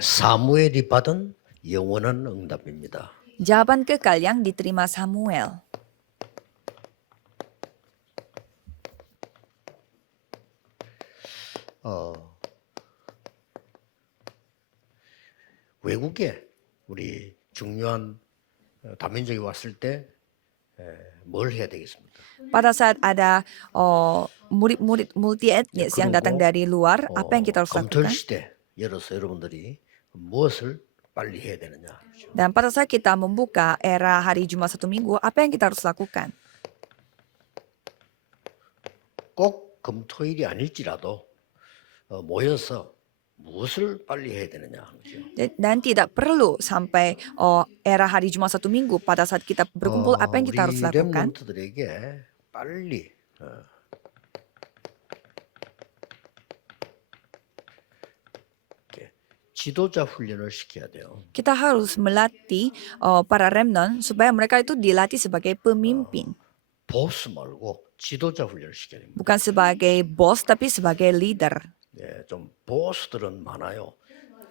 사무엘이 받은 영원한 응답입니다. Jawaban kekal yang diterima Samuel. 외국에 우리 중요한 다민족이 왔을 때 뭘 해야 되겠습니까? Pada saat ada murid-murid multi etnis yang datang dari luar, apa yang kita harus 검토 lakukan? 시대 열어서 여러분들이 무엇을 빨리 해야 되느냐. Dan pada saat kita membuka era hari Jumat satu minggu, apa yang kita harus lakukan? 꼭 금토일이 아닐지라도 모여서 무엇을 빨리 해야 되느냐 하는 거죠. Dan tidak perlu sampai era hari Jumat satu minggu. Pada saat kita berkumpul, apa yang kita harus 우리 lakukan? 렘넌트들에게 빨리 지도자 훈련을 시켜야 돼요. Kita harus melatih para remnant supaya mereka itu dilatih sebagai pemimpin. 보스 말고 지도자 훈련을 시켜야 됩니다. Bukan sebagai bos, tapi sebagai leader. 좀 보스들은 많아요.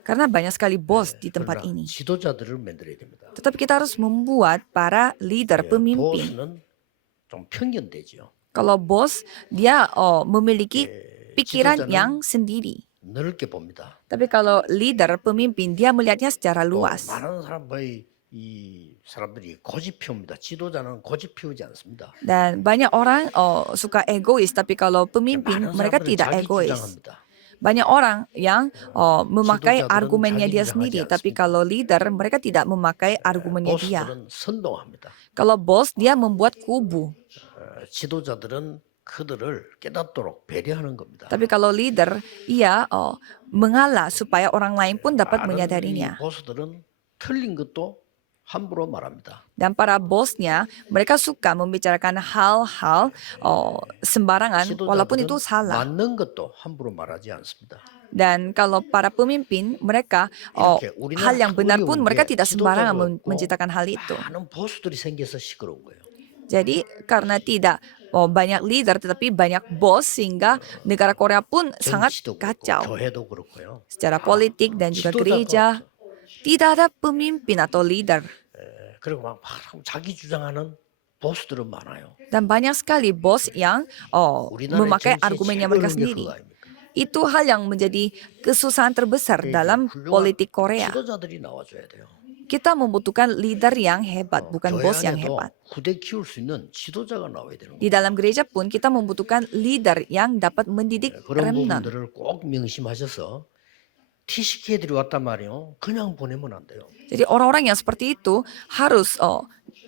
Karena banyak sekali bos di tempat 그러나 ini. 지도자들을 만들어야 됩니다. Tetapi kita harus membuat para leader, pemimpin. 보스는 좀 편견되죠. Kalau bos, dia memiliki pikiran 지도자는 yang sendiri. 넓게 봅니다. Tapi kalau leader, pemimpin, dia melihatnya secara luas. 많은 사람의 이 사람들이 고집 피웁니다. 지도자는 고집 피우지 않습니다. Dan banyak orang suka egois, tapi kalau pemimpin, 많은 mereka 사람들은 tidak 자기 egois. 주장합니다. Banyak orang yang memakai 지도자들은 argumennya 자기 dia 주장하지 sendiri, tapi 않습니다. kalau leader, mereka tidak memakai argumennya dia. 보스들은 선동합니다. Kalau bos, dia membuat kubu. 지도자들은 그들을 깨닫도록 배려하는 겁니다. Tapi kalau leader, ia mengalah supaya orang lain pun dapat 많은 이 menyadarinya. 보스들은 틀린 것도 함부로 말합니다. Dan para bosnya, mereka suka membicarakan hal-hal sembarangan, walaupun itu 지도자들은 salah. 맞는 것도 함부로 말하지 않습니다. Dan kalau para pemimpin, mereka 이렇게 hal yang benar pun 어려운 mereka 게 tidak sembarangan 지도자가 없고 menciptakan hal itu. 많은 보스들이 생겨서 시끄러운 거예요. Jadi karena tidak banyak leader tetapi banyak bos sehingga negara Korea pun sangat 정치도 그렇고 kacau. 교회도 그렇고요. Secara politik dan juga 지도자가 gereja, tidak ada pemimpin atau leader. 그리고 막 자기 주장하는 보스들은 많아요. Dan banyak sekali bos yang 우리나라의 memakai 정치에 argumennya 제일 mereka 어려운 게 sendiri. 그거 아닙니까? Itu hal yang menjadi kesusahan terbesar dalam 훌륭한 politik Korea. 지도자들이 나와줘야 돼요. Kita membutuhkan leader yang hebat, bukan 교회 bos yang 안에도 hebat. 후대 키울 수 있는 지도자가 나와야 되는 Di 거예요. dalam gereja pun kita membutuhkan leader yang dapat mendidik 그런 remnant. 부분들을 꼭 명심하셔서 TCK들이 왔단 말이에요. 그냥 보내면 안 돼요. Jadi orang-orang yang seperti itu harus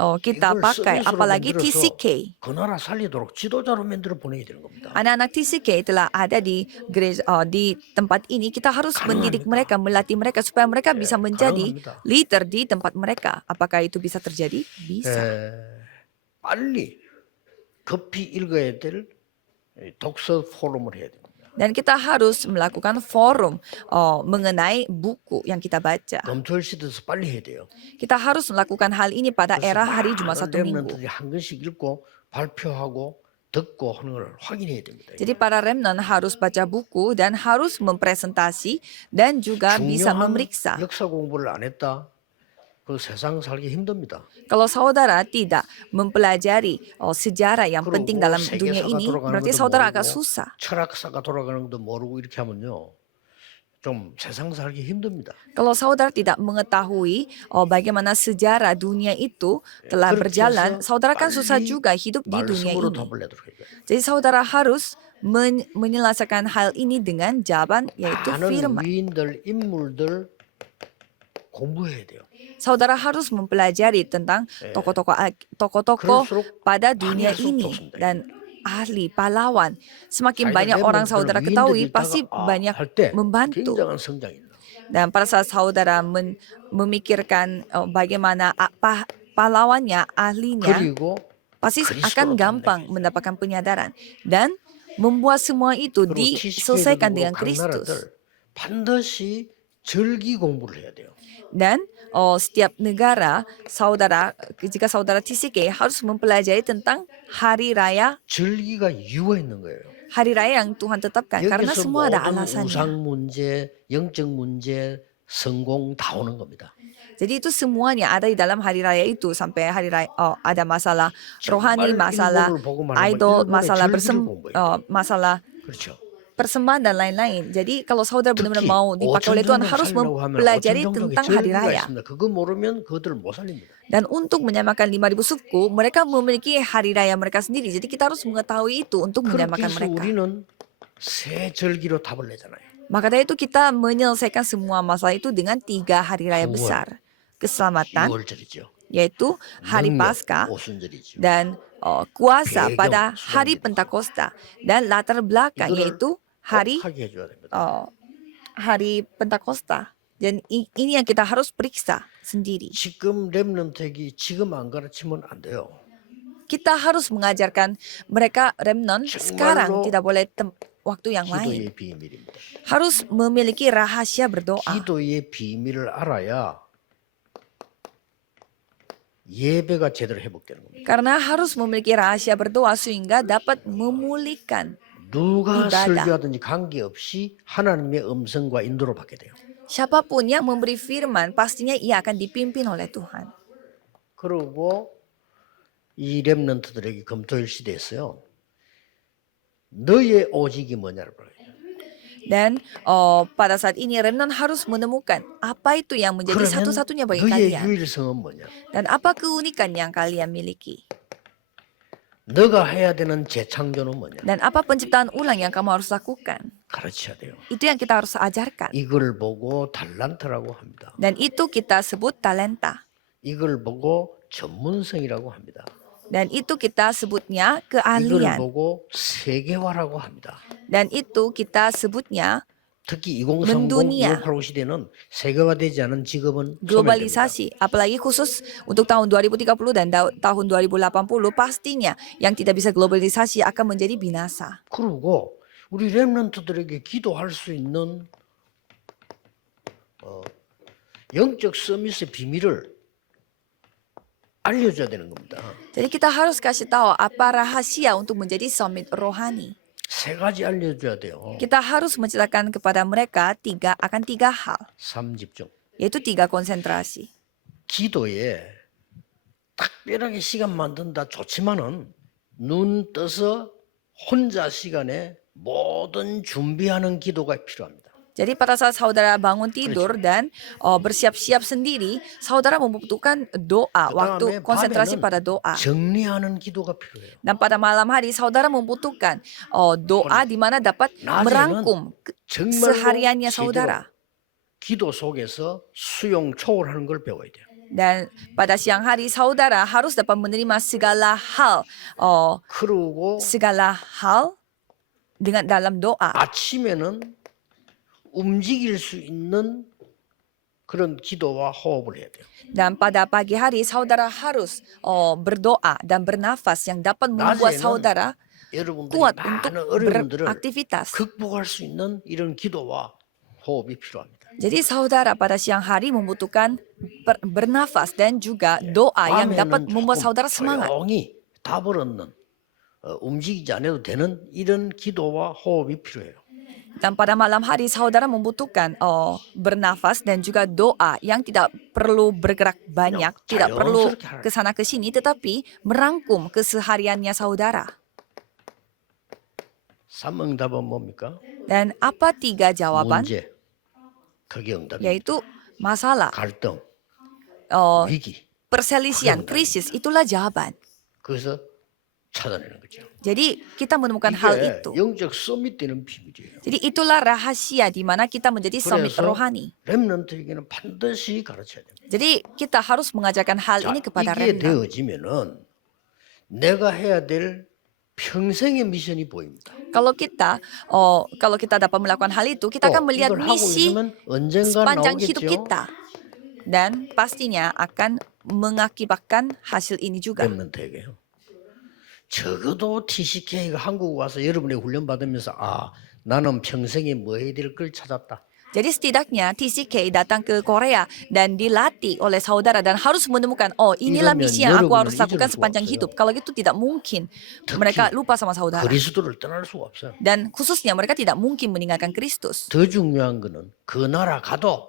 kita 이걸 pakai, 서밋으로 apalagi 만들어서 TCK. 그 나라 살리도록 지도자로 만들어 보내야 되는 겁니다. Anak-anak TCK telah ada di gereja, di tempat ini. Kita harus mendidik mereka, melatih mereka supaya mereka bisa menjadi 가능합니다. leader di tempat mereka. Apakah itu bisa terjadi? Bisa. 빨리 급히 읽어야 될 독서 포럼을 해야 됩니다. Dan kita harus melakukan forum mengenai buku yang kita baca. 검토일 시대에서 빨리 해야 돼요. Kita harus melakukan hal ini pada era hari Jumat 많은 satu minggu. 렘넌트들이 한 권씩 읽고 발표하고 듣고 하는 걸 확인해야 됩니다. Jadi para remnant harus baca buku dan harus mempresentasi dan juga bisa 중요한 memeriksa. 역사 공부를 안 했다. 그 세상 살기 힘듭니다. Kalau saudara tidak mempelajari sejarah yang penting 그리고 dalam dunia 세계사가 ini, 돌아가는 berarti 것도 saudara agak 모르고 susah. 철학사가 돌아가는 것도 모르고 이렇게 하면요. 좀 세상 살기 힘듭니다. Kalau saudara tidak mengetahui bagaimana sejarah dunia itu telah 그렇게 berjalan, 해서 saudara kan susah 빨리 juga hidup di dunia 말씀으로 ini. 답을 내도록 해야 돼요. Jadi saudara harus menyelesaikan hal ini dengan jawaban yaitu 많은 firman. 위인들, 인물들 공부해야 돼요. Saudara harus mempelajari tentang tokoh-tokoh 그럴수록 pada 많이 dunia 할수록 ini 좋습니다. dan ahli pahlawan. Semakin 자기들 banyak orang 렘넌트들, saudara 위인들이 ketahui 있다가 pasti banyak 할 때 membantu. 굉장한 성장이 있어요. Dan pada saat saudara memikirkan bagaimana pahlawannya, ahlinya, 그리고 pasti 그리스도로 akan gampang mendapatkan penyadaran dan membuat semua itu 그리고 diselesaikan dengan 각 Kristus. 나라들 반드시 절기 공부를 해야 돼요. Dan setiap negara, jika saudara TCK harus mempelajari tentang hari raya. 절기가 이유가 있는 거예요. hari raya yang Tuhan tetapkan karena 여기서 semua ada 모든 alasannya. 우상 문제, 영적 문제, 성공 다 오는 겁니다. Jadi itu semuanya ada di dalam hari raya itu sampai hari raya ada masalah rohani, 정말 masalah 일본을 보고 말하면 idol, 일본의 masalah 절기를 본 거예요. masalah 그렇죠. persembahan dan lain-lain. Jadi kalau saudara benar-benar 특히 mau dipakai oleh 5천 Tuhan 종족 harus 살리려고 하면 5천 mempelajari 종족의 tentang hari 절기가 raya. 있습니다. 그거 모르면 그들을 못 살립니다. Dan untuk menyamakan 5.000 suku, mereka memiliki hari raya mereka sendiri. Jadi kita harus mengetahui itu untuk 그렇게 menyamakan 해서 mereka. 우리는 새 절기로 답을 내잖아요. Maka dari itu kita menyelesaikan semua masalah itu dengan 3 hari raya 구원, besar. Keselamatan, 6월절이죠. yaitu hari 능력, Paskah, 오순절이죠. dan kuasa 배경, pada hari 수련입니다. Pentakosta. Dan latar belakang 이거를 yaitu 꼭 hari 하게 해줘야 됩니다. hari Pentakosta. Dan ini yang kita harus periksa sendiri. 지금 렘넌트에게 지금 안 가르치면 안 돼요. Kita harus mengajarkan mereka remnant sekarang, 정말로 tidak boleh waktu yang lain. 기도의 비밀입니다. Harus memiliki rahasia berdoa. 기도의 비밀을 알아야 예배가 제대로 회복되는 겁니다. Karena harus memiliki rahasia berdoa sehingga dapat memulihkan. 누가 이바다. 설교하든지 관계없이 하나님의 음성과 인도를 받게 돼요. Siapapun yang memberi firman, pastinya ia akan dipimpin oleh Tuhan. 그리고 이 렘넌트들에게 금토일 시대에서요. 너의 오직이 뭐냐를 물어요. Dan pada saat ini remnant harus menemukan apa itu yang menjadi 그러면 satu-satunya bagi 너의 kalian. 유일성은 뭐냐? Dan apa keunikan yang kalian miliki. 너가 해야 되는 재창조는 뭐냐? Dan apa penciptaan ulang yang kamu harus lakukan. 가르쳐야 돼요. Itu yang kita harus ajarkan. 이걸 보고 달란트라고 합니다. Dan itu kita sebut talenta. 이걸 보고 전문성이라고 합니다. Dan itu kita sebutnya 이걸 keahlian. 보고 세계화라고 합니다. Dan itu kita sebutnya 특히 2030, mendunia. 2080 시대는 세계화되지 않은 직업은 소멸됩니다. Globalisasi, apalagi khusus untuk tahun 2030 dan tahun 2080 pastinya yang tidak bisa globalisasi akan menjadi binasa. 그리고 우리 렘넌트들에게 기도할 수 있는 영적 서밋의 비밀을 알려줘야 되는 겁니다. Jadi kita harus kasih tahu apa rahasia untuk menjadi summit rohani. 세 가지 알려줘야 돼요. Kita harus menceritakan kepada mereka akan tiga hal, 3집중. yaitu 3 konsentrasi. 기도에 특별하게 시간 만든다 좋지만은 눈 떠서 혼자 시간에 모든 준비하는 기도가 필요합니다. Jadi pada saat saudara bangun tidur dan bersiap-siap sendiri, saudara membutuhkan doa, waktu konsentrasi pada doa. 정리하는 기도가 필요해요. Dan pada malam hari saudara membutuhkan doa di mana dapat merangkum sehariannya saudara. 기도 속에서 수용 초월하는 걸 배워야 돼요. Dan pada siang hari saudara harus dapat menerima segala hal dengan dalam doa. 아침에는 움직일 수 있는 그런 기도와 호흡을 해야 돼요. Dan pada pagi hari saudara harus berdoa dan bernafas yang dapat membuat saudara 여러분들이 kuat untuk 많은 어려움들을 beraktivitas. 극복할 수 있는 이런 기도와 호흡이 필요합니다. Jadi saudara pada siang hari membutuhkan bernafas dan juga doa yang dapat membuat saudara semangat. 조용히 답을 얻는 움직이지 않아도 되는 이런 기도와 호흡이 필요해요. Dan pada malam hari saudara membutuhkan bernafas dan juga doa yang tidak perlu bergerak banyak, tidak perlu ke sana ke sini, tetapi merangkum kesehariannya saudara. 삼응답은 뭡니까? Dan apa 3 jawaban? 문제, 그게 응답입니다. Yaitu masalah, 갈등, 위기. perselisihan, krisis, itulah jawaban. 그래서 찾아내는 거죠. Jadi kita menemukan hal 이게 itu. 영적 서밋 되는 비밀이에요. Jadi itulah rahasia di mana kita menjadi summit 그래서 rohani. 렘넌트에게는 반드시 가르쳐야 됩니다. Jadi kita harus mengajarkan hal 자, ini kepada 이게 remnant. 되어지면은 내가 해야 될 평생의 미션이 보입니다. Kalau kita dapat melakukan hal itu, kita akan melihat 이걸 하고 misi 있으면 언젠가 sepanjang hidup 나오겠죠. kita. Dan pastinya akan mengakibatkan hasil ini juga. 렘넌트에게요. 적어도 TCK가 한국 와서 여러분의 훈련 받으면서 나는 평생에 뭐 해야 될 걸 찾았다. Jadi setidaknya TCK datang ke Korea dan dilatih oleh saudara dan harus menemukan, oh inilah 이러면 misi yang aku 여러분을 harus 잊을 lakukan 수가 sepanjang 없어요. hidup. Kalau gitu tidak mungkin mereka 특히 lupa sama saudara. 그리스도를 떠날 수가 없어요. Dan khususnya mereka tidak mungkin meninggalkan Kristus. 더 중요한 거는 그 나라 가도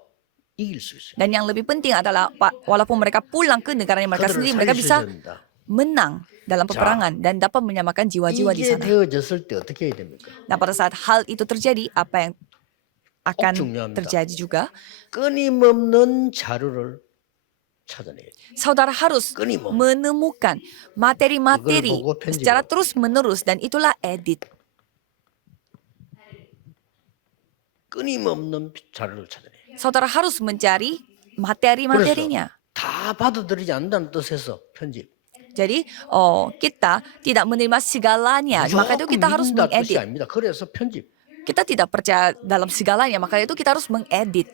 이길 수 있어요. Dan yang lebih penting adalah walaupun mereka pulang ke negaranya mereka 그들을 sendiri, mereka 살릴 수 bisa 있어야 됩니다. menang dalam peperangan dan dapat menyamakan jiwa-jiwa di 이게 sana. 되어졌을 때 어떻게 해야 됩니까? Nah pada saat hal itu terjadi, apa yang akan 중요합니다. terjadi juga? 끊임없는 자료를 찾아내야죠. Saudara harus 끊임없는. menemukan materi-materi 그걸 보고 편집을. secara terus-menerus dan itulah edit. 끊임없는 자료를 찾아내요. Saudara harus mencari materi-materinya. 다 받아들이지 않는다는 뜻에서 편집. Jadi, kita tidak menerima segalanya, maka itu kita harus 믿는다 뜻이 mengedit. 아닙니다. 그래서 편집. Kita tidak percaya dalam segalanya, maka itu kita harus mengedit.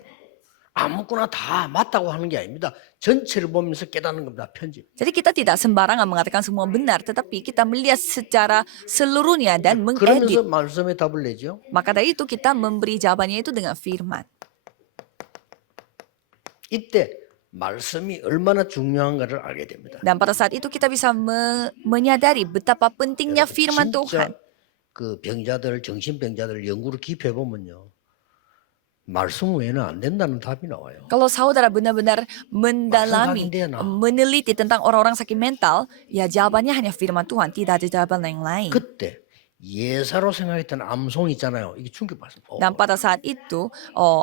아무거나 다 맞다고 하는 게 아닙니다. 전체를 보면서 깨닫는 겁니다. 편집. Jadi kita tidak sembarangan mengatakan semua benar, tetapi kita melihat secara seluruhnya dan 그러면서 mengedit. 말씀에 답을 내죠. Maka dari itu kita memberi jawabannya itu dengan firman. 이때 말씀이 얼마나 중요한가를 알게 됩니다. Dan pada saat itu kita bisa menyadari betapa pentingnya firman Tuhan. 진짜 그 병자들, 정신병자들 연구를 깊이 해보면요. 말씀 외에는 안 된다는 답이 나와요. Kalau saudara benar-benar mendalami, meneliti tentang orang-orang sakit mental, ya jawabannya hanya firman Tuhan, tidak ada jawaban yang lain. 그때 예사로 생각했던 암송 있잖아요. 이게 충격받습니다. Dan pada saat itu,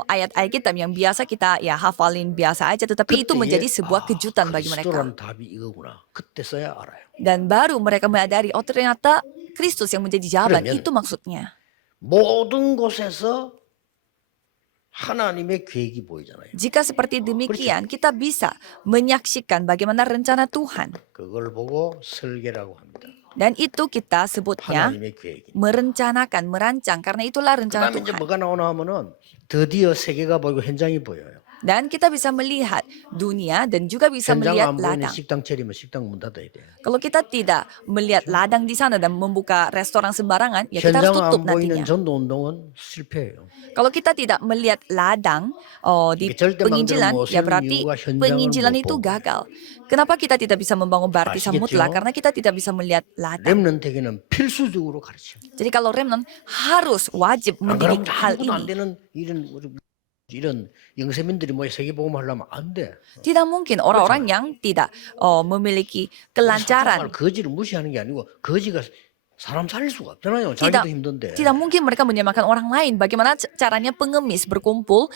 ayat Alkitab yang biasa kita ya hafalin biasa aja, tetapi itu menjadi sebuah kejutan bagi mereka. 그리스도라는 답이 이거구나. 그때 써야 알아요. Dan baru mereka menyadari, oh ternyata Kristus yang menjadi jawaban, 그러면 itu maksudnya. 모든 곳에서 하나님의 계획이 보이잖아요. Jika seperti demikian, kita bisa menyaksikan bagaimana rencana Tuhan. 그걸 보고 설계라고 합니다. Dan itu kita sebutnya 하나님의 계획이. merencanakan, merancang, karena itulah rencana 그다음에 이제 Tuhan. 뭐가 나오나 하면은 드디어 세계가 보이고 현장이 보여요. Dan kita bisa melihat dunia dan juga bisa 현장 melihat 안 보이는 ladang. 식당 차리면 식당 문 닫아야 돼요. Kalau kita tidak melihat ladang di sana dan membuka restoran sembarangan, ya kita harus 현장 tutup 안 보이는 nantinya. 전도 운동은 실패예요. Kalau kita tidak melihat ladang di 이게 절대 penginjilan, 만들어 ya 모세는 berarti 이유가 현장을 penginjilan 못 itu 보고. gagal. Kenapa kita tidak bisa membangun baptisan 아시겠죠? mutlak? Karena kita tidak bisa melihat ladang. 렘넌트에게는 필수적으로 가르쳐. Jadi kalau remnant harus wajib 안 mendidik 그러면 hal 아무것도 안 ini. 되는 이런 영세민들이 뭐 세계복음 하려면 안 돼. Tidak mungkin orang-orang yang tidak memiliki 사탄을 kelancaran. 거지를 무시하는 게 아니고 거지가 사람 살릴 수가 없잖아요. Tidak, 자기도 힘든데. tidak mungkin mereka menyamakan orang lain. Bagaimana caranya pengemis berkumpul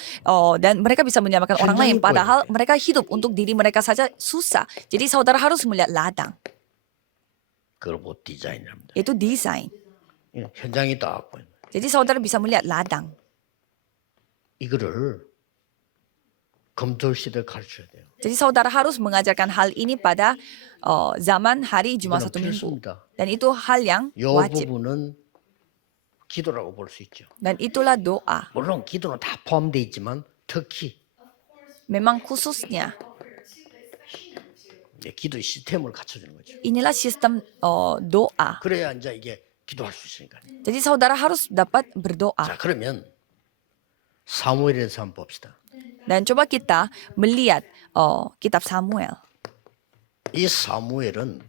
dan mereka bisa menyamakan orang lain. Padahal mereka hidup untuk diri mereka saja susah. Jadi saudara harus melihat ladang. 그걸 뭐 디자인합니다. Itu desain. 현장이 딱 보여요. Jadi saudara bisa melihat ladang. 이거를 검토 시대에 가르쳐야 돼요. Jadi saudara harus mengajarkan hal ini pada zaman hari Jumat 이거는 satu minggu. 필수입니다. Dan itu hal yang 이 wajib. 부분은 기도라고 볼 수 있죠. Dan itulah doa. 물론 기도는 다 포함되어 있지만 특히 Memang khususnya 기도의 시스템을 갖춰주는 거죠. inilah sistem doa. 그래야 이제 이게 기도할 수 있으니까. Jadi saudara harus dapat berdoa. 자, 그러면 사무엘에 대해서 한번 봅시다. Dan coba kita melihat kitab Samuel. 이 사무엘은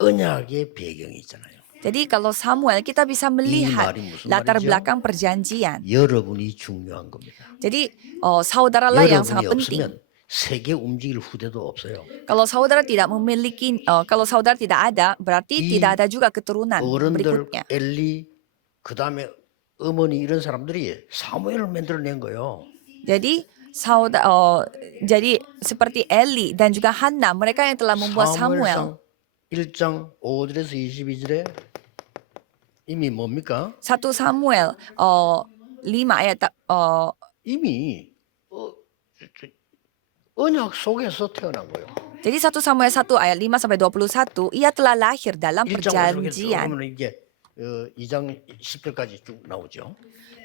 언약의 배경이 있잖아요. Jadi kalau Samuel kita bisa melihat 말이 무슨 latar 말이죠? belakang perjanjian. 여러분이 중요한 겁니다. Jadi saudaralah yang 여러분이 sangat penting. 없으면 세계 움직일 후대도 없어요. Kalau saudara tidak memiliki, kalau saudara tidak ada, berarti 이 tidak ada juga keturunan 어른들 berikutnya. 엘리 그다음에 어머니 이런 사람들이 사무엘을 만들어낸 거예요. Jadi jadi seperti Eli dan juga Hana, mereka yang telah membuat Samuel. 1장 5절에서 22절에 이미 뭡니까? 1 Samuel 5 ayat 이미 언약 속에서 태어난 거예요. jadi 1 Samuel 1 ayat 5 sampai 21 ia telah lahir dalam 1장 5절에 perjanjian. 그러면 이게 2장 10절까지 쭉 나오죠.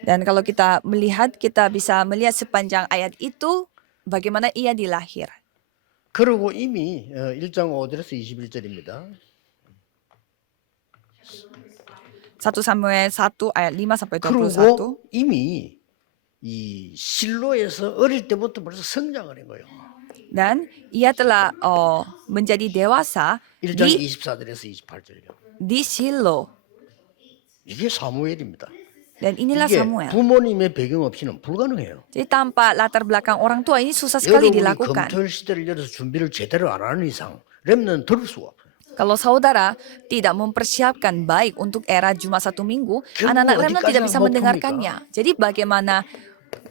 Dan kalau kita melihat, kita bisa melihat sepanjang ayat itu bagaimana ia dilahir. 그리고 이미 1장 5절에서 21절입니다. 1 Samuel 1 ayat 5 sampai 21. 그리고 이미 이 실로에서 어릴 때부터 벌써 성장을 한 거예요. Dan ia telah menjadi dewasa 1장 di 24절에서 28절요. Shilo. 이게 사무엘입니다. Dan inilah 이게 Samuel. 부모님의 배경 없이는 불가능해요. Jadi tanpa latar belakang orang tua ini susah sekali 여러분이 dilakukan. 검토일 시대를 열어서 준비를 제대로 안 하는 이상 렘넌 들을 수가 없어요. Kalau saudara tidak mempersiapkan baik untuk era Jumat Satu Minggu, anak-anak remnant tidak bisa mendengarkannya. Jadi bagaimana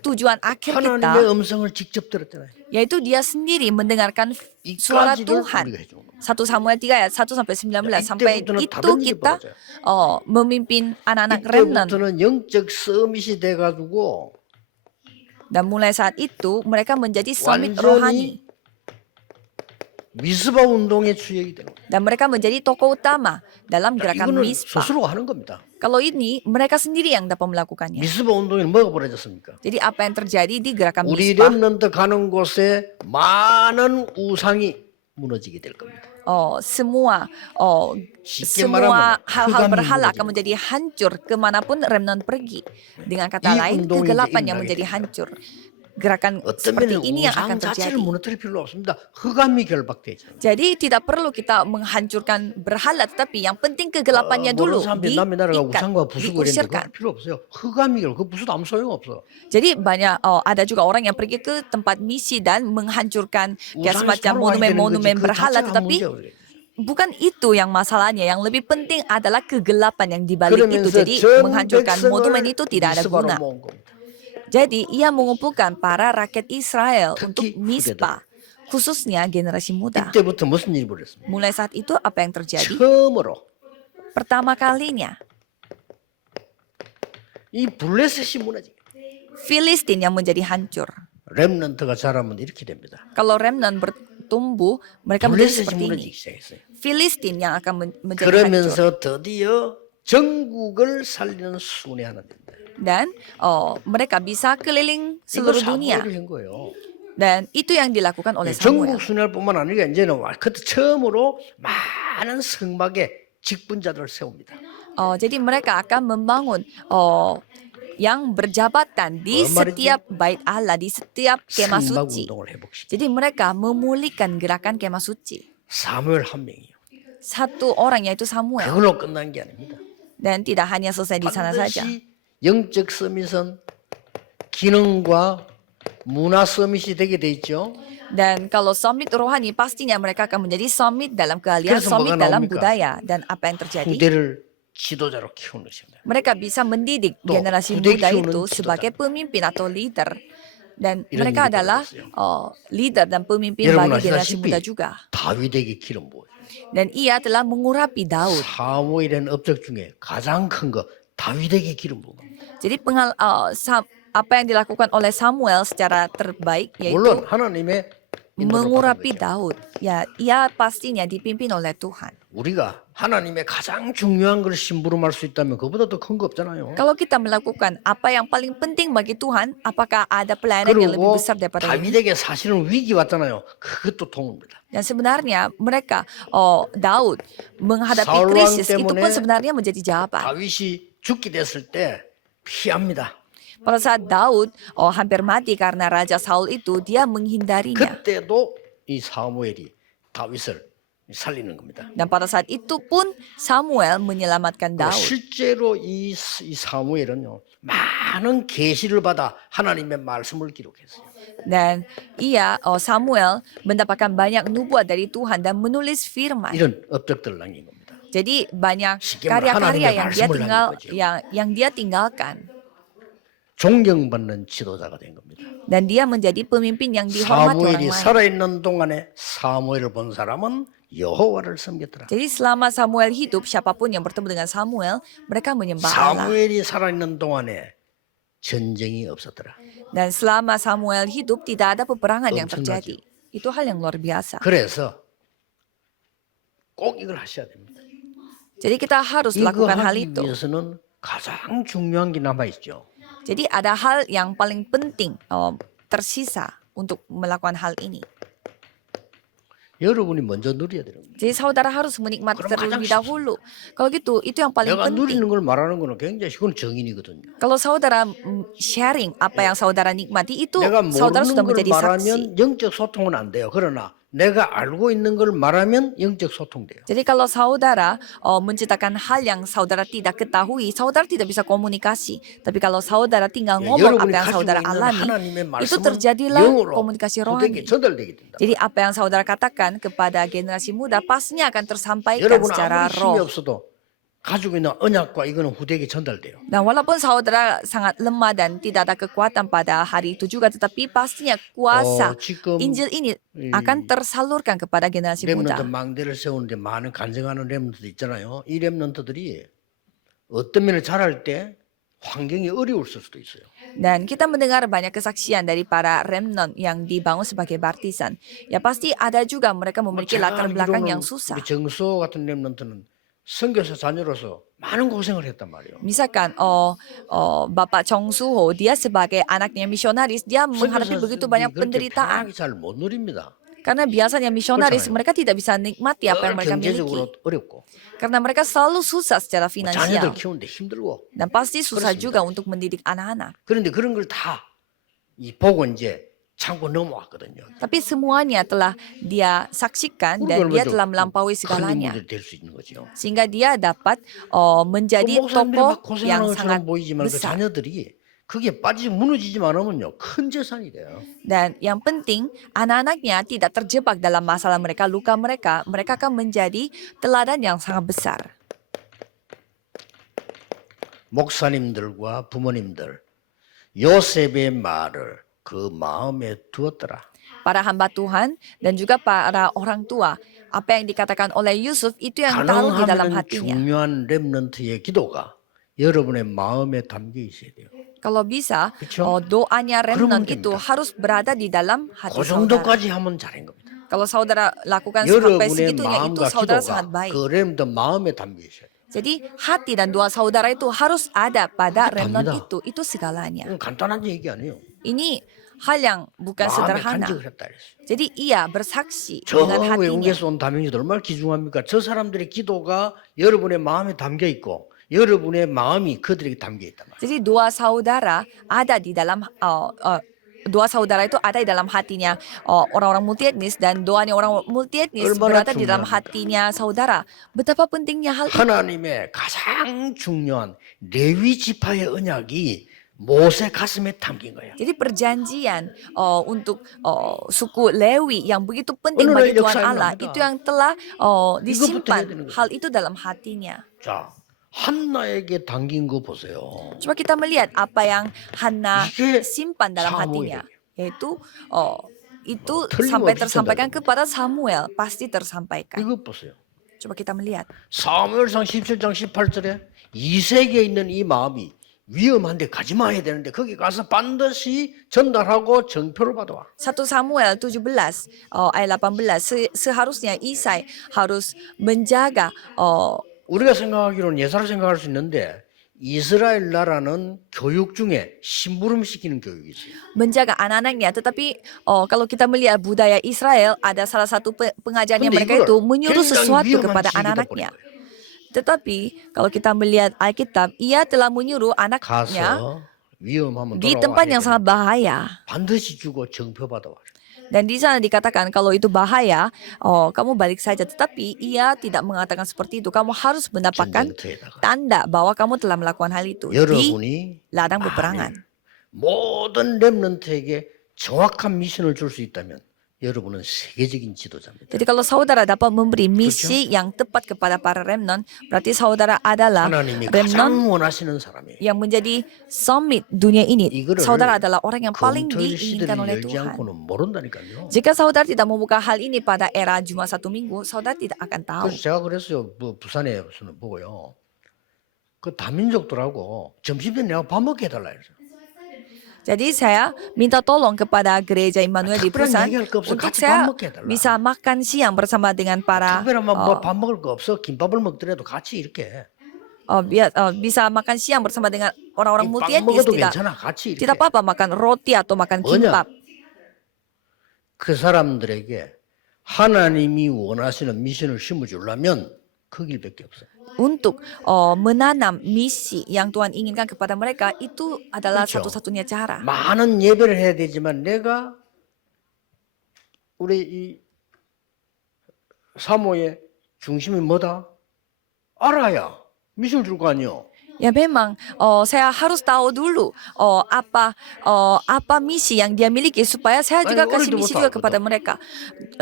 tujuan akhir kita, 하나님의 음성을 직접 들었잖아요. yaitu dia sendiri mendengarkan suara 이까지를 Tuhan. 우리가 해주는 거예요. 1 Samuel 3 ayat 1 sampai 19. Sampai 이때부터는 itu 다른 일이 kita 벌어져요. memimpin anak-anak remnant. 이때부터는 영적 서밋이 돼가지고 Dan mulai saat itu mereka menjadi summit rohani. 완전히 미스바 운동의 주역이 되는 거예요. Dan mereka menjadi tokoh utama dalam gerakan 이거는 Mispa. 스스로 하는 겁니다. Kalau ini mereka sendiri yang dapat melakukannya. 미스바 운동에는 뭐가 벌어졌습니까? Jadi apa yang terjadi di gerakan 우리 Mispa? 렘넌트 가는 곳에 많은 우상이 무너지게 될 겁니다. Semua 쉽게 semua 말하면 hal-hal 흑암이 berhala akan 무너지는 menjadi hancur kemanapun remnant pergi. Dengan kata 이 lain, 운동이 kegelapan 이제 yang 일어나게 menjadi 됩니다. hancur. Gerakan 어떤 seperti 면은 ini yang 우상 akan 자체를 terjadi. 무너뜨릴 필요 없습니다. 흑암이 결박되어 있잖아요. Jadi tidak perlu kita menghancurkan berhala, tetapi yang penting kegelapannya 모르는 dulu 사람들이 남의 나라가 diikat, 우상과 부수고 이랬는데 diusirkan. 그거 필요 없어요. 흑암이 그 부수도 아무 소용없어. Jadi banyak ada juga orang yang pergi ke tempat misi dan menghancurkan kayak 우상에서 semacam 돌아와야 되는 거지. monumen-monumen 그 berhala, 자체가 tetapi 문제예요. bukan itu yang masalahnya. Yang lebih penting adalah kegelapan yang dibalik itu. 그러면서 Jadi 전 menghancurkan monumen 백성을 itu tidak ada 미스바로 guna. 모은 겁니다. Jadi ia mengumpulkan para rakyat Israel 특히 untuk Mispa, khususnya generasi muda. 이때부터 무슨 일이 벌어졌습니까? Mulai saat itu apa yang terjadi? 처음으로 Pertama kalinya 이 블레셋이 무너지게 Filistin yang menjadi hancur. 렘넌트가 자라면 이렇게 됩니다. Kalau remnant bertumbuh, mereka menjadi 블레셋이 seperti 무너지기 ini. 시작했어요. Filistin yang akan menjadi hancur. 그러면서 드디어 전국을 살리는 순회 하나 된다. Dan mereka bisa keliling 이거 seluruh dunia. 사무엘이 한 거예요. Dan itu yang dilakukan oleh Samuel. 전국 순회뿐만 아니라 이제는 그때 처음으로 많은 성막에 직분자들을 세웁니다. Jadi mereka akan membangun yang berjabatan di setiap bait Allah, di setiap kemah 성막 suci. 운동을 회복시켜. Jadi mereka memulihkan gerakan kemah suci. 사무엘 한 명이요. Satu orang yaitu Samuel. 그걸로 끝난 게 아닙니다. Dan tidak hanya selesai di sana saja. 반드시 영적 서밋은 기능과 문화 서밋이 되게 돼 있죠. Dan kalau summit rohani pastinya mereka akan menjadi summit dalam keahlian, 그래서 summit 뭐가 dalam 나옵니까? budaya. Dan apa yang terjadi? 후대를 지도자로 키우는 것입니다. Mereka bisa mendidik 또 generasi 후대 muda 키우는 itu 지도자. sebagai pemimpin atau leader. Dan 이런 mereka 일이 adalah leader dan pemimpin 여러분 bagi generasi 아시다시피 muda juga. 다윗에게 기름 부어요. Dan ia telah mengurapi Daud. 사무엘의 업적 중에 가장 큰 거 다윗에게 기름 부은 겁니다. Jadi apa yang dilakukan oleh Samuel secara terbaik yaitu 물론 하나님의 인도를 mengurapi 받은 거죠. Daud. Ya, ia pastinya dipimpin oleh Tuhan. 우리가 하나님의 가장 중요한 걸 심부름할 수 있다면 그보다 더 큰 거 없잖아요. Kalau kita melakukan apa yang paling penting bagi Tuhan, apakah ada pelayanan yang lebih 그리고 besar daripada ini? 다윗에게 사실은 위기 왔잖아요. 그것도 도움입니다. Dan sebenarnya mereka, Daud menghadapi 사울 왕 krisis itu 때문에 pun sebenarnya menjadi jawaban. 다윗이 죽게 됐을 때 피합니다. Pada saat Daud hampir mati karena Raja Saul itu, dia menghindarinya. 그때도 이 사무엘이 다윗을 살리는 겁니다. Dan pada saat itu pun Samuel menyelamatkan Daud. 실제로 이 사무엘은요 많은 계시를 받아 하나님의 말씀을 기록했어요. Dan Samuel mendapatkan banyak nubuat dari Tuhan dan menulis firman. 이런 업적들을 남긴 겁니다. Jadi banyak 쉽게 말하면 karya-karya 하나님의 yang dia 말씀을 tinggal, 남긴 거죠. yang dia tinggalkan. 존경받는 지도자가 된 겁니다. Dan dia menjadi pemimpin yang dihormati orang 사무엘이 lain. 살아있는 동안에 사무엘을 본 사람은 여호와를 섬겼더라. Jadi selama Samuel hidup, siapapun yang bertemu dengan Samuel, mereka menyembah Allah. 사무엘이 살아있는 동안에 전쟁이 없었더라. Dan selama Samuel hidup, tidak ada peperangan yang 엄청나죠. terjadi. Itu hal yang luar biasa. 그래서 꼭 이걸 하셔야 됩니다. Jadi kita harus 이거 lakukan hal 하기 itu. 위해서는 가장 중요한 게 남아 있죠. Jadi ada hal yang paling penting tersisa untuk melakukan hal ini. 여러분이 먼저 누려야 되는 거예요. Jadi saudara harus menikmati Kurang terlebih kadang dahulu. Kalau gitu, itu yang paling 내가 누리는 penting. 걸 말하는 거는 굉장히 그건 정인이거든요. Kalau saudara sharing apa yang saudara nikmati, itu 내가 saudara 모르는 sudah 걸 menjadi saksi. 말하면 영적 소통은 안 돼요. 그러나 내가 알고 있는 걸 말하면 영적 소통돼요. Jadi kalau saudara menceritakan hal yang saudara tidak ketahui, saudara tidak bisa komunikasi. Tapi kalau saudara tinggal ngomong apa 여러분이 yang 가지고 saudara 있는 alami, 하나님의 itu 말씀은 terjadilah 영으로 komunikasi 후대에게 rohani. 전달되게 된다. Jadi apa yang saudara katakan kepada generasi muda pastinya akan tersampaikan 여러분 secara 아무리 힘이 roh. 없어도 가지고 있는 언약과 이거는 후대에게 전달돼요. Dan walaupun saudara sangat lemah dan tidak ada kekuatan pada hari itu juga, tetapi pastinya kuasa 지금 Injil ini akan tersalurkan kepada generasi 렘넌트 muda. 망대를 세우는데 많은 간증하는 렘넌트 있잖아요. 이 렘넌트들이 어떤 면을 잘할 때 환경이 어려울 수도 있어요. Dan kita mendengar banyak kesaksian dari para remnant yang dibangun sebagai baptisan. Ya pasti ada juga mereka memiliki latar belakang yang susah. 우리 정소 같은 렘넌트는 선교사 자녀로서 많은 고생을 했단 말이에요. Misalkan Bapak Chong Soo-ho, dia sebagai anaknya misionaris, dia menghadapi begitu banyak penderitaan. 잘못 누립니다. Karena biasanya misionaris mereka tidak bisa nikmati apa yang mereka miliki. 경제적으로 어렵고 Karena mereka selalu susah secara 자녀들 finansial. 키우는데 힘들고. Dan pasti susah juga untuk mendidik anak-anak. 그런데 그런 걸 다 보고 이제 참고 넘어왔거든요. Tapi semuanya telah dia saksikan dan dia telah melampaui segalanya. 될수 있는 거죠. Sehingga dia dapat menjadi 목사님들이 막 tokoh yang 고생하는 sangat 것처럼 보이지만 그 besar. 자녀들이 그게 빠지지 무너지지만 않으면요 큰 재산이 돼요. Dan yang penting anak-anaknya tidak terjebak dalam masalah mereka, luka mereka, mereka akan menjadi teladan yang sangat besar. 목사님들과 부모님들 요셉의 말을 그 마음에 두었더라. Para hamba Tuhan dan juga para orang tua, apa yang dikatakan oleh Yusuf itu yang taruh di dalam 가능하면 hatinya. 중요한 렘넌트의 기도가 여러분의 마음에 담겨 있어야 돼요. Kalau bisa, 그쵸? doanya remnant 그러면 itu 됩니다. harus berada di dalam hati 그 saudara. 정도까지 하면 잘한 겁니다. Kalau saudara lakukan sampai 여러분의 segitunya, itu 마음과 saudara 기도가 sangat baik. 그 렘넌트 마음에 담겨 있어야 돼요. Jadi hati dan doa saudara itu harus ada pada Itu remnant 답니다. itu segalanya. 이건 간단한 얘기 아니에요. Ini hal yang bukan 마음에 sederhana. 간직을 했다 그랬어요. Jadi ia bersaksi 저 dengan hatinya. 외국에서 온 다민이들 얼마나 귀중합니까? 저 사람들의 기도가 여러분의 마음에 담겨 있고 여러분의 마음이 그들에게 담겨 있단 말이에요. Jadi dua saudara ada di dalam dua saudara itu ada di dalam hatinya orang-orang multietnis dan doanya orang multietnis 얼마나 berada di dalam 중요합니까? hatinya saudara. Betapa pentingnya hal itu. 하나님의 가장 중요한 레위 지파의 언약이 모세 가슴에 담긴 거예요. Jadi perjanjian untuk suku Lewi yang begitu penting 오늘날 bagi Tuhan 역사에 Allah 나옵니다. itu yang telah 해야 disimpan 되는 거예요. hal itu dalam hatinya. 자, 한나에게 담긴 거 보세요. Coba kita melihat apa yang Hana 이게 simpan dalam 사무엘이에요. hatinya, yaitu itu 틀림없이 sampai tersampaikan 전달됩니다. kepada Samuel, pasti tersampaikan. 이것 보세요. Coba kita melihat. 사무엘상 17장 18절에 이세계에 있는 이 마음이 위험한데 가지 마야 되는데 거기 가서 반드시 전달하고 정표를 받아와. 1 Samuel 17 ayat 18 seharusnya Isai harus menjaga 우리가 생각하기로는 예사를 생각할 수 있는데 이스라엘 나라는 교육 중에 심부름 시키는 교육이 있어요. menjaga anak-anaknya, tetapi kalau kita melihat budaya Israel ada salah satu pengajarannya 근데 mereka 이걸 itu menyuruh 굉장히 sesuatu 위험한 kepada 지식이다 anak-anaknya. 보는 거예요. Tetapi kalau kita melihat Alkitab, ia telah menyuruh anaknya 가서 위험하면 di 돌아와야 tempat yang 되는데 sangat bahaya. 반드시 주고 정표 받아와. Dan di sana dikatakan kalau itu bahaya, kamu balik saja. Tetapi ia tidak mengatakan seperti itu. Kamu harus mendapatkan 전쟁터에다가 tanda bahwa kamu telah melakukan hal itu di 여러분이 ladang peperangan. 모든 렘넌트에게 정확한 미션을 줄 수 있다면 여러분은 세계적인 지도자입니다. Jadi kalau saudara dapat memberi misi yang tepat kepada para remnant, berarti saudara adalah 하나님이 remnant 가장 원하시는 사람이에요. yang menjadi summit dunia ini. 이거를 Saudara adalah orang yang paling 검토의 시대를 diinginkan oleh 열지 Tuhan. 않고는 모른다니까요. Jika saudara tidak membuka hal ini pada era Jumat Satu Minggu, saudara tidak akan tahu. 그래서 제가 그랬어요. 부산에서는 보고요. 그 다민족들하고 점심 때 내가 밥 먹게 해달라 그랬어요. Jadi saya minta tolong kepada gereja Immanuel di 특별한 Busan 얘기할 거 없어. untuk 같이 saya 밥 먹게 해달라. bisa makan siang bersama dengan para 특별한 뭐밥 먹을 거 없어. 김밥을 먹더라도 같이 이렇게. bisa makan siang bersama dengan orang-orang 밥 multietnis. 먹어도 Tidak 괜찮아. 같이 이렇게. apa-apa makan roti atau makan 뭐냐? kimbap. 그 사람들에게 하나님이 원하시는 미션을 심어주려면 그 길밖에 없어요. Untuk menanam misi yang Tuhan inginkan kepada mereka itu adalah 그렇죠. satu-satunya cara. 많은 예배를 해야 되지만 내가 우리 이 사모의 중심이 뭐다? 알아야 미션을 줄 거 아니요. Ya memang saya harus tahu dulu apa misi yang dia miliki supaya saya juga Ayo, kasih 어릴 misi 때부터 juga 알거든. kepada mereka.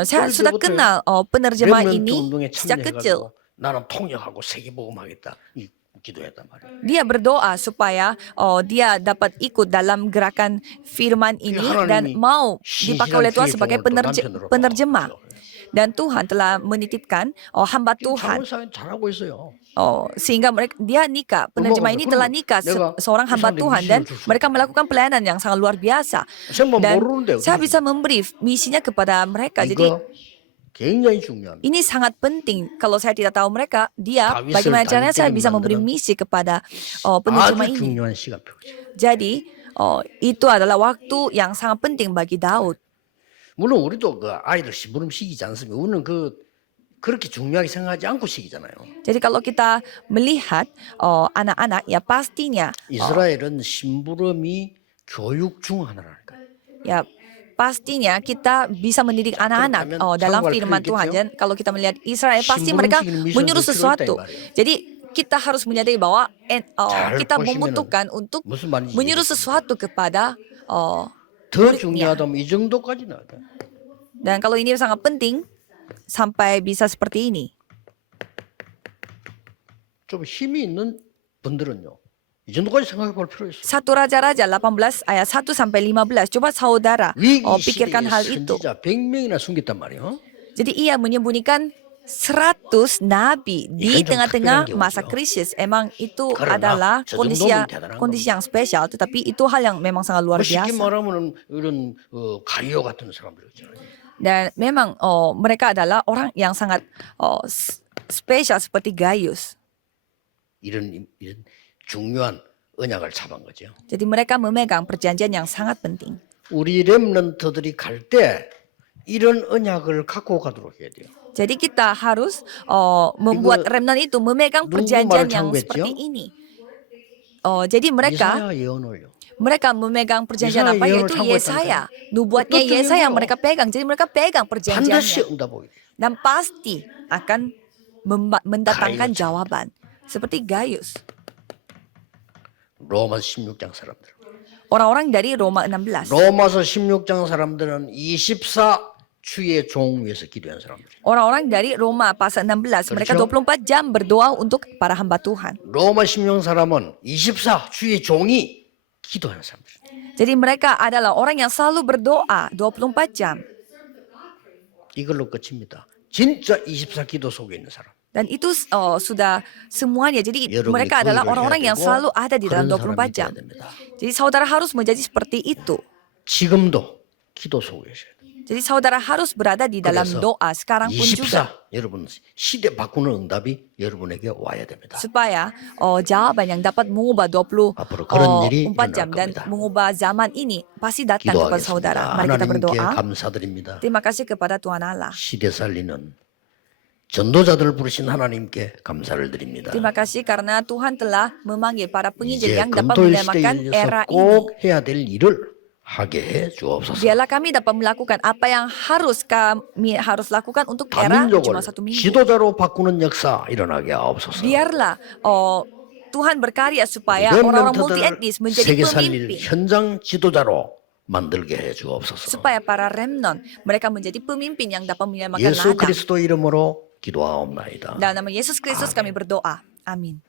Saya 어릴 sudah 때부터 kenal penerjemah 렘넌트 ini 운동에 sejak kecil. 참여해가지고 나는 통역하고 세계복음하겠다 이 기도했단 말이야. Dia berdoa supaya dia dapat ikut dalam gerakan firman ini dan 하나님이 mau dipakai oleh Tuhan 신실한 sebagai 주의 종을 또 남편으로 penerjemah. 받았죠. Dan Tuhan telah menitipkan hamba Tuhan 자원사회 잘하고 있어요. sehingga dia nikah. Penerjemah ini telah nikah seorang hamba Tuhan dan mereka melakukan pelayanan yang sangat luar biasa. 정말 Dan 모르는데 saya bisa memberi misinya kepada mereka. Jadi 이거 굉장히 중요한. ini sangat penting. Kalau saya tidak tahu mereka, 다윗을 bagaimana caranya saya 다윗 bisa memberi 만드는 misi kepada penerjemah 아주 ini. 중요한 시간표죠. Jadi itu adalah waktu yang sangat penting bagi Daud. 물론 우리도 그 아이들 심부름 시키지 않습니까? 우리는 그렇게 중요하게 생각하지 않고 시키잖아요. Jadi kalau kita melihat anak-anak, ya pastinya 이스라엘은 심부름이 교육 중 하나라니까. ya pastinya kita bisa mendidik anak-anak dalam 참고할 firman 필요 Tuhan. 있겠죠? Dan kalau kita melihat Israel, pasti 심부름 mereka 시키는 미션도 menyuruh 필요했다, 이 sesuatu. 말이에요. Jadi kita harus menyadari bahwa 잘 kita 보시면은 membutuhkan untuk 무슨 말인지 menyuruh 이해되죠? sesuatu kepada 더 중요하다면 이 정도까지는 안 돼. dan kalau ini sangat penting sampai bisa seperti ini. 좀 힘이 있는 분들은요. 이 정도까지 생각해 볼 필요 있어. 1 Raja-Raja 18 ayat 1 sampai 15. Coba saudara 위기 pikirkan 시대에 hal itu. 선지자 100명이나 숨겼단 말이에요. Jadi ia menyembunyikan 100 nabi di Ini kan tengah-tengah 특별한 masa 경우죠. krisis. Emang itu Karena adalah 저 kondisi 정도면 대단한 kondisi yang spesial, tetapi itu hal yang memang sangat luar 뭐 쉽게 biasa. 말하면 이런 가이오 같은 사람들 있잖아요. Dan memang mereka adalah orang yang sangat spesial seperti Gaius. 이런 중요한 언약을 잡은 거죠. Jadi mereka memegang perjanjian yang sangat penting. 우리 렘넌트들이 갈 때 이런 언약을 갖고 가도록 해야 돼요. Jadi kita harus membuat remnant itu memegang 누구 perjanjian 말을 yang 참고했죠? seperti ini. Jadi mereka 이사야 예언을요. memegang perjanjian Yesaya apa? 예언을 Yaitu 참고했다니까요. Yesaya. Nubuatnya 어떤 Yesaya 증거요? mereka pegang. Jadi mereka pegang 반드시 perjanjiannya. 응답하게 돼요. Dan pasti akan mendatangkan Gaius. jawaban. Seperti Gaius. 로마서 16장 사람들. Orang-orang dari Roma 16. 로마서 16장 사람들은 24 주의 종 위해서 기도한 사람들. Orang-orang dari Roma pasal 16. Mereka 그렇죠? 24 jam berdoa untuk para hamba Tuhan. 로마 16 사람은 24 주의 종이 기도하는 사람들. Jadi mereka adalah orang yang selalu berdoa 24 jam. 이걸로 끝입니다. 진짜 24 기도 속에 있는 사람. Dan itu sudah semuanya. Jadi 여러분이 mereka 그 adalah 일을 orang-orang 해야 yang 되고 selalu ada di dalam 그런 24 사람이 jam. 돼야 됩니다. Jadi saudara harus menjadi seperti itu. 지금도 기도 속에 계셔야 돼요. Jadi saudara harus berada di dalam 그래서 doa sekarang pun juga. 24 여러분 시대 바꾸는 응답이 여러분에게 와야 됩니다. Supaya jawaban yang dapat mengubah 앞으로 그런 일이 24 jam 일어날 dan 겁니다. mengubah zaman ini pasti datang kepada saudara. 기도하겠습니다. Mari kita 하나님께 berdoa. 감사드립니다. Terima kasih kepada Tuhan Allah. 시대 살리는 전도자들을 부르신 하나님께 감사를 드립니다. Terima kasih karena Tuhan telah memanggil para penginjil 이제 yang dapat 금토일 menyelamatkan 시대에 era 있어서 ini. 꼭 해야 될 일을 하게 해 주옵소서. Biarlah kami dapat melakukan apa yang harus kami lakukan untuk era 다민족을 cuma 1 minggu. 지도자로 바꾸는 역사 일어나게 하옵소서. Biarlah Tuhan berkarya supaya orang-orang multi 렘넌트들을 etnis menjadi 세계 살릴 pemimpin. 현장 지도자로 만들게 해 주옵소서. Supaya para remnon mereka menjadi pemimpin yang dapat menyelamatkan 예수 ladang. 그리스도 이름으로 기도하옵나이다. Dalam nama Yesus Kristus kami berdoa. Amin.